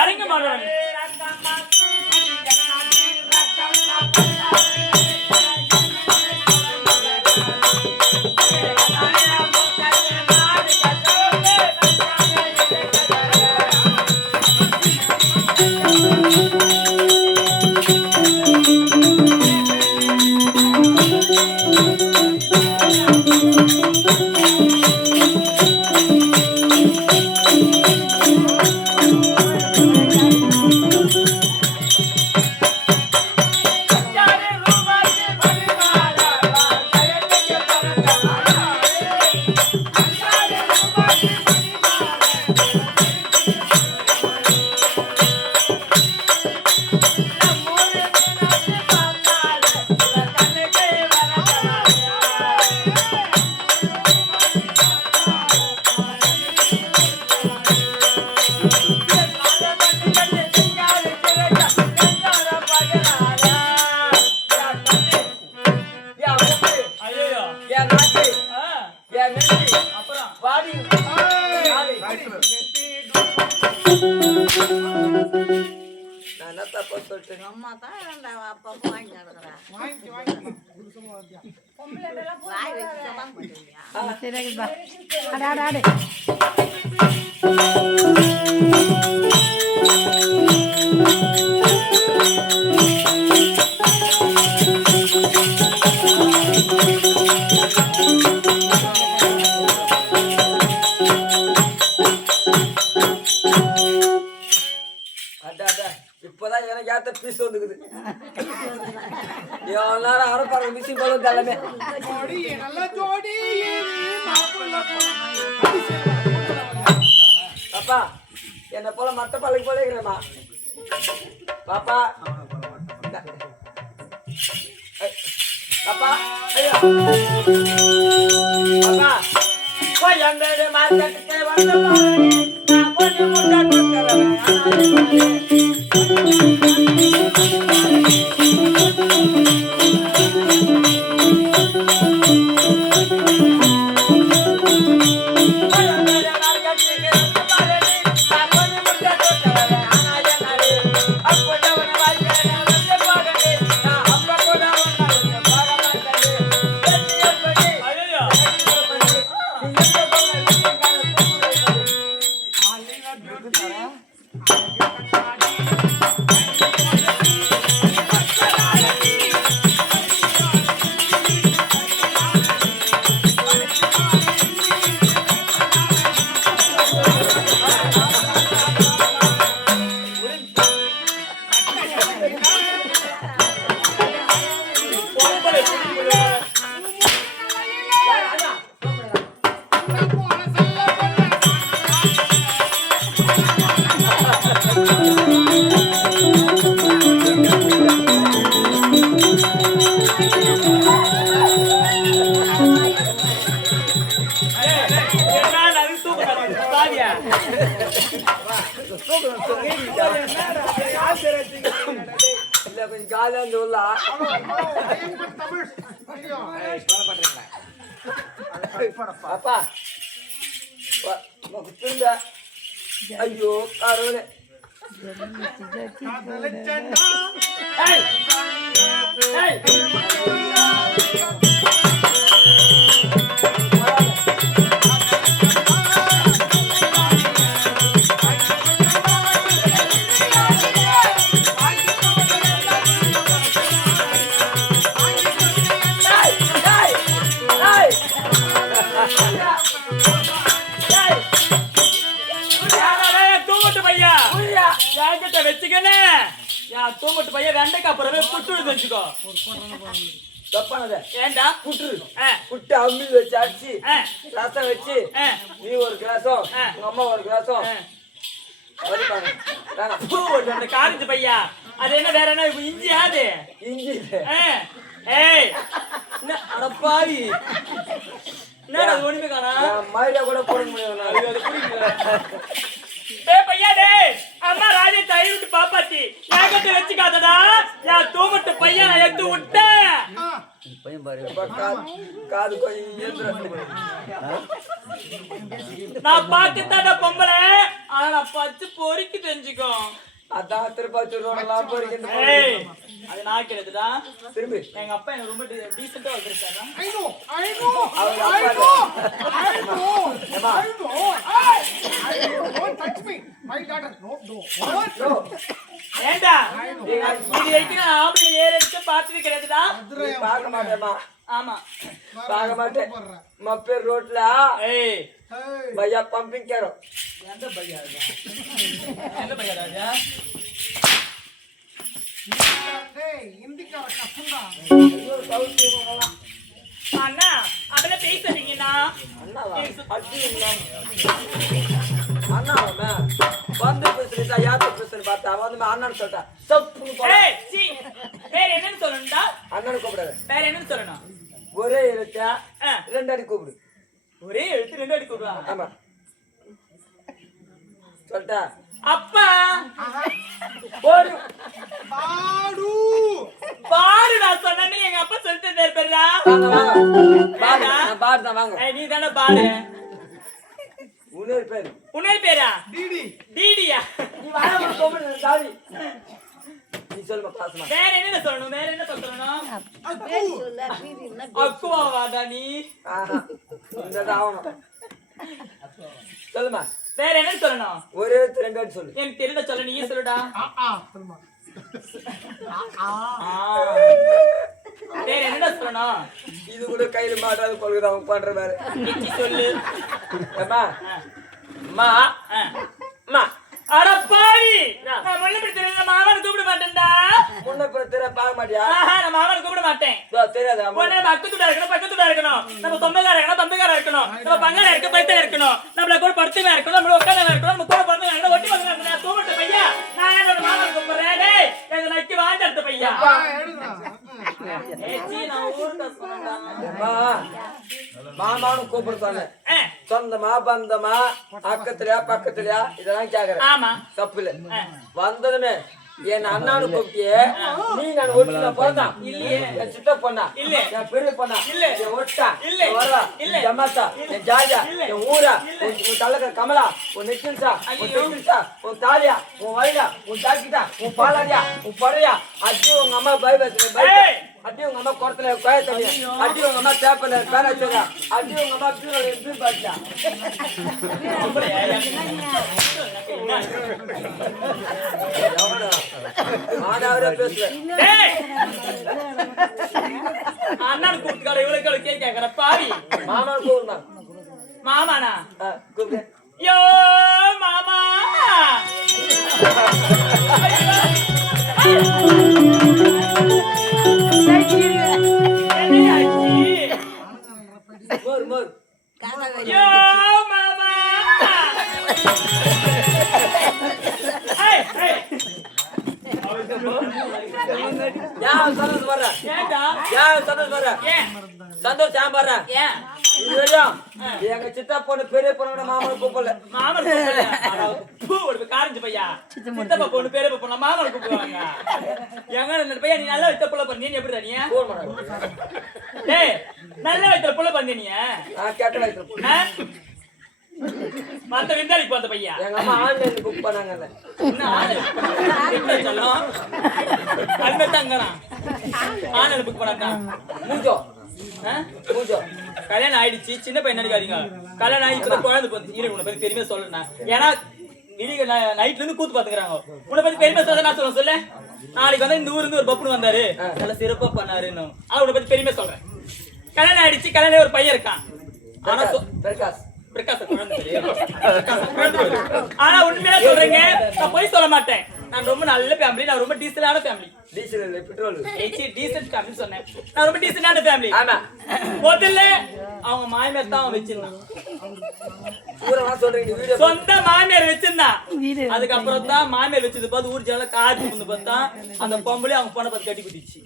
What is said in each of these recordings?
இறங்க மாட்டேன். இப்பதான் எனக்கு ஏத்த பீஸ் வந்துக்குது. எவ்வளவு அரப்பாரு மிஷின் போல தலைமை பாப்பா என்ன போல மட்ட பழக்கு போல இருக்கிறேம்மா. பாப்பா பாப்பா ஐயோ பாப்பா கோயம்பேடு மார்க்கெட்டுக்கு வந்து நான் கொஞ்சம் முட்டை கொடுக்குறேன். கொஞ்சம் காலியா இருந்து உள்ள அப்பா திரும்ப ஐயோ கடவுளே வச்சுக்கனே தூமட்டு பையன் ரெண்டைக்கு அப்புறமே புட்டு வச்சுக்கோ. தப்பானத ஏண்டா புட்டு புட்டு அம்மில் வச்சு அடிச்சு ரசம் வச்சு நீ ஒரு கிளாஸும் உங்க அம்மா ஒரு கிளாஸும் காரிஞ்சு பையா அது என்ன வேற என்ன இஞ்சி ஆது இஞ்சி ஏய் அடப்பாவி என்ன ஒண்ணுமே காணா மயிலா கூட போட முடியும். பையா டேய் அம்மா ராஜே தயிர் விட்டு பாப்பாத்தி ஏகத்தை வச்சுக்காதடா நான் தூமட்டு பையன் நான் எடுத்து விட்டேன். பையன் பாரு காது கொஞ்சம் நான் பார்த்துதான் பொம்பளை ஆனா பச்சு பொறுக்கி தெரிஞ்சுக்கோ. அதான் திருப்பாச்சூர் ரோடெல்லாம் போறீங்க. ஏய், அது நான் கேளுதுடா. திரும்பி எங்க அப்பா எனக்கு ரொம்ப டீசெண்டா வச்சிருக்காரா. அவங்க ஏண்டா இது வரைக்கும் நான் ஆம்பளை ஏர் எடுத்து பார்த்தது கிடையாதுடா. பார்க்க மாட்டேமா. ஆமா பார்க்க மாட்டேன். மப்பேர் ரோட்ல ஏய் பையா பம்பிங் கேரோ. எந்த பையா எந்த பையா ராஜா? அண்ணா அதுல பேசுறீங்கண்ணா. அண்ணா வந்து பேசுறா யாத்த பேசுன்னு பார்த்தா வந்து அண்ணன் சொல்லிட்டா வேற என்னன்னு சொல்லணும்டா? அண்ணன் கூப்பிடாத. வேற என்னன்னு சொல்லணும்? ஒரே எழுத்தா 2 அடி கூப்பிடு. ஒரே எழுத்து 2 அடி கூப்பிடுவா? ஆமா சொல்லிட்டா. அப்பா போடு பாடு நான் சொன்னேன்னு எங்க அப்பா சொல்லிட்டு இருப்பாருடா. பாடு தான் வாங்க. நீ தானே பாடு. உன்னோட பேரு உன்னோட பேரா? டிடியா? நீ வாங்க கூப்பிடு சாரி. நீ சொல்லுமா பாசமா. வேற என்ன சொல்லணும்? வேற என்ன சொல்லணும்? அக்குவாடா நீ? இந்த ஆவணும். சொல்லுமா. வேற என்ன சொல்லணும்? ஒரே 2 அடி சொல்லு. எனக்கு தெரியல சொல்ல நீயே சொல்லுடா. சொல்லுமா. வேற என்ன சொல்லணும்? இது கூட கையில மாட்டாது கொள்குது அவங்க பண்ற வேற. நீ சொல்லு. அம்மா அம்மா அம்மா அட பாவி நான் முன்ன பிடிச்ச மாவன கூப்பிட மாட்டேன்டா. முன்ன பிறகு பார்க்க மாட்டியா? நான் மாவன கூப்பிட மாட்டேன். தெரியாது. உடனே பக்கத்துல இருக்கணும் பக்கத்துல இருக்கணும். நம்ம தொம்பைக்கார இருக்கணும் தொம்பைக்கார இருக்கணும். நம்ம பங்காள இருக்க பைத்தல இருக்கணும். நம்மள கூட படுத்துவே இருக்கணும். நம்மள உட்கார்ந்து இருக்கணும். நம்ம கூட படுத்து இருக்கணும். ஒட்டி பக்கத்துல இருக்கணும். தூமட்ட பையா நான் என்னோட மாவன கூப்பிடுறேன். டேய் எங்க நக்கி வாண்டறது பையா. ஏச்சி நான் ஊர்ல சொன்னடா. அம்மா மாமான்னு கூப்பிட சொன்னேன். சொந்தமா பந்தமா அக்கத்துலயா பக்கத்துலயா இதெல்லாம் கேக்குறேன். ஆமா தப்பு இல்ல. வந்ததுமே என் அண்ணானு கூப்பிட்டியே நீ நான் ஒட்டுல போறதா இல்லையே. என் சித்த பொண்ணா இல்ல. என் பெரிய பொண்ணா இல்ல. என் ஒட்டா இல்ல. வரா இல்ல. ஜமாத்தா என் ஜாஜா என் ஊரா உன் தலக்க கமலா உன் நெக்கில்சா உன் தெக்கில்சா உன் தாலியா உன் வயலா உன் ஜாக்கிட்டா உன் பாலாரியா உன் படையா அடி உங்க அம்மா அடி உங்க அம்மா குடத்துல கோயத்தடி அடி உங்க அம்மா பேப்பர்ல பேர வச்சதா அடி உங்க அம்மா பீரோல எப்படி பாத்தியா ஆடாவரா பேசுறேன். அண்ணன் கூப்பிட்டுக்கார இவ்வளவு கேட்கிற பாவி. மாமா கூப்பிடுமா. மாமானா கூப்பிடு. யோ மாமா மோர் மோர் யோ மாமா யார் சந்தோஷம் வர்ற ஏண்டா யார் சந்தோஷம் வர்ற ஏன் சந்தோஷம் ஏன் வர்ற ஏன் இது வரையும் எங்க சித்தா பொண்ணு பெரிய பொண்ணோட மாமனை கூப்பிடல. மாமன் கூப்பிடல காரஞ்சு பையா சித்தப்பா பொண்ணு பெரிய பொண்ணு மாமன் கூப்பிடுவாங்க. எங்க பையா நீ நல்லா வச்ச புள்ள பண்ணி நீ எப்படி நீ போன் பண்ண டேய் நல்லா வைக்கிற புள்ள பண்ணி நீ நான் கேட்ட வயசுல மத்த விருந்தாளிக்கு வந்த பையா எங்க அம்மா ஆன்லைன்ல புக் பண்ணாங்கல்ல. என்ன ஆளு சொல்லும் கண்ணு தங்கலாம் ஆன்லைன்ல புக் பண்ணாதான் மூஜோ மூஜோ கல்யாணம் ஆயிடுச்சு. சின்ன பையன் நினைக்காதீங்க. கல்யாணம் ஆகி இப்ப குழந்தை போச்சு. இரு உன்னை பத்தி பெருமையா சொல்லணும். ஏன்னா விடிய நைட்ல இருந்து கூத்து பாத்துக்கிறாங்க. உன்னை பத்தி பெருமையா சொல்ல நான் சொல்ல நாளைக்கு வந்து இந்த ஊர்ல இருந்து ஒரு பப்புனு வந்தாரு நல்லா சிறப்பா பண்ணாருன்னு உன்னை பத்தி பெருமையா சொல்றேன். கல்யாணம் ஆயிடுச்சு. கல்யாணம் ஒரு பையன் இருக்கான். ஆனா பிரகாஷ் ஆனா உண்மையா சொல்றீங்க நான் போய் சொல்ல மாட்டேன். நான் ரொம்ப நல்ல ஃபேமிலி. நான் ரொம்ப டீசென்டான ஃபேமிலி. டீசல் இல்ல பெட்ரோல் டீசென்ட் ஃபேமிலி சொன்னேன். நான் ரொம்ப டீசென்டான ஃபேமிலி. ஆமா முதல்ல அவங்க மாமியார் தான் அவன் வச்சிருந்தான். ஊரெல்லாம் சொல்றீங்க வீடியோ சொந்த மாமியார் வச்சிருந்தான். அதுக்கப்புறம் தான் மாமியார் வச்சது பார்த்து ஊர் ஜனம் காய்ச்சி வந்து பார்த்தா அந்த பொம்பளை அவங்க பொண்ணை பார்த்து கட்டி குடிச்சு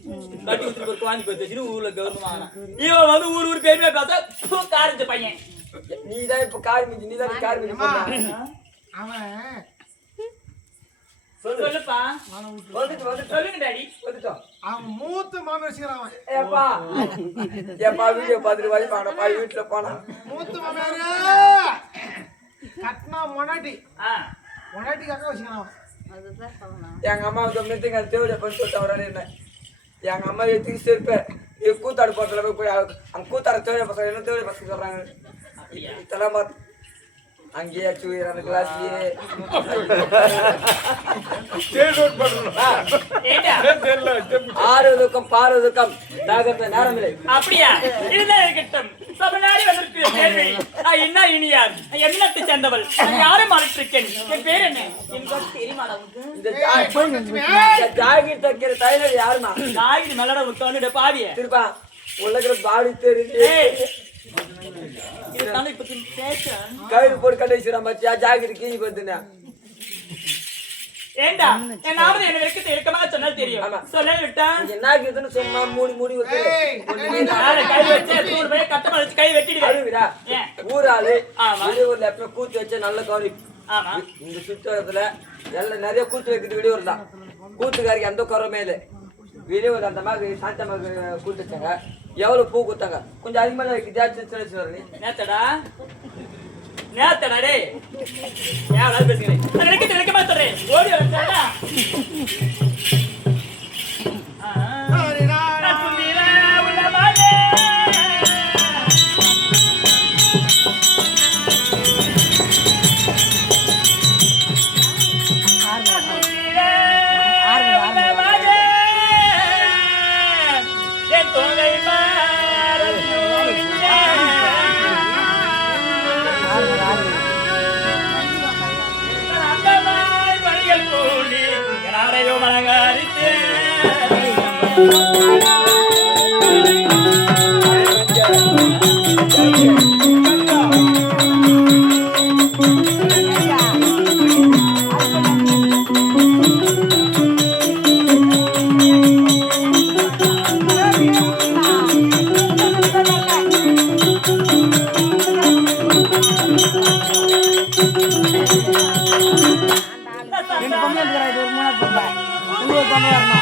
கட்டி குடிச்சு ஒரு குழந்தை போய் வச்சுன்னு ஊர்ல கவர்மெண்ட் வாங்கினான். இவன் வந்து ஊர் பெருமையா பார்த்தா காரிஞ்ச பையன். நீதான் இப்ப கார் மிஞ்சி நீதான் கார் மிஞ்சி அவன் சொல்லுப்பா வந்துட்டு சொல்லுங்க டாடி. வந்துட்டோம். அவன் மூத்த மாமியார் வச்சுக்கிறான். அவன் ஏப்பா ஏப்பா வீடியோ பார்த்துட்டு வழி பாடப்பா வீட்டுல போனா மூத்த மாமியார் கட்னா மொனாட்டி பொண்டாட்டிக்காக வச்சுக்கிறான் எங்க அம்மா மீட்டிங் அது தேவையா பண்ணி சொல்லிட்டு அவரால் என்ன எங்க அம்மா எடுத்துக்கு சேர்ப்பேன் கூத்தாடு போறதுல போய் அங்க கூத்தாட தேவையா பசங்க என்ன தேவையா பசங்க சொல்றாங்க இதெல்லாம் பார்த்து அங்கேயே அந்த கிளாஸ்லயே ஆறுவதுக்கம் பாருவதுக்கம் தாகத்த நேரமில்லை. அப்படியா இதுதான் இருக்கட்டும். தமிழ்நாடு வந்திருக்கிற கேள்வி நான் என்ன இனியார் எண்ணத்தை சேர்ந்தவள் நான் யாரும் அழைத்திருக்கேன். என் பேர் என்ன எனக்கு தெரியுமா? இந்த ஜாகிர் தைக்கிற டைலர் யாருமா? நாகிரி மலட உட்காந்து பாவிய திருப்பா உலகிற பாடி தெரியுது இதுதானே இப்ப பேசுறேன். கைது போட்டு கடைசிரா மச்சியா ஜாகிர் கீழ் வந்துனா ஏண்டா என்னாவது என்ன வரைக்கும் இருக்கமா சொன்னால் தெரியும். சொல்ல விட்டா என்ன இருக்குதுன்னு சும்மா மூடி வச்சு கை வச்சு தூள் போய் கட்டமா வச்சு கை வெட்டிடுவேன். ஊராளு ஒரு லெப்ட்ல கூத்து வச்சு நல்ல கவனி. ஆமா இந்த சுற்றுலத்துல எல்லாம் நிறைய கூத்து வைக்கிறது வெளியூர் தான். கூத்துக்காரிக்கு எந்த குறமே இல்லை. வெளியூர் அந்த மாதிரி சாந்தமாக கூத்து வச்சாங்க. எவ்வளவு பூ கொடுத்தாங்க கொஞ்சம் அதிகமா தான் வைக்க நேத்தடா டே ஏன் பேசுகிறேன் நினைக்க மாத்தறேன் ஓடி வந்தாடா ரெண்டு பொம்பளை இருக்கிறாங்க ஒரு மூணாவது பொம்பளை உங்களுக்கு பொம்பளை வரணும்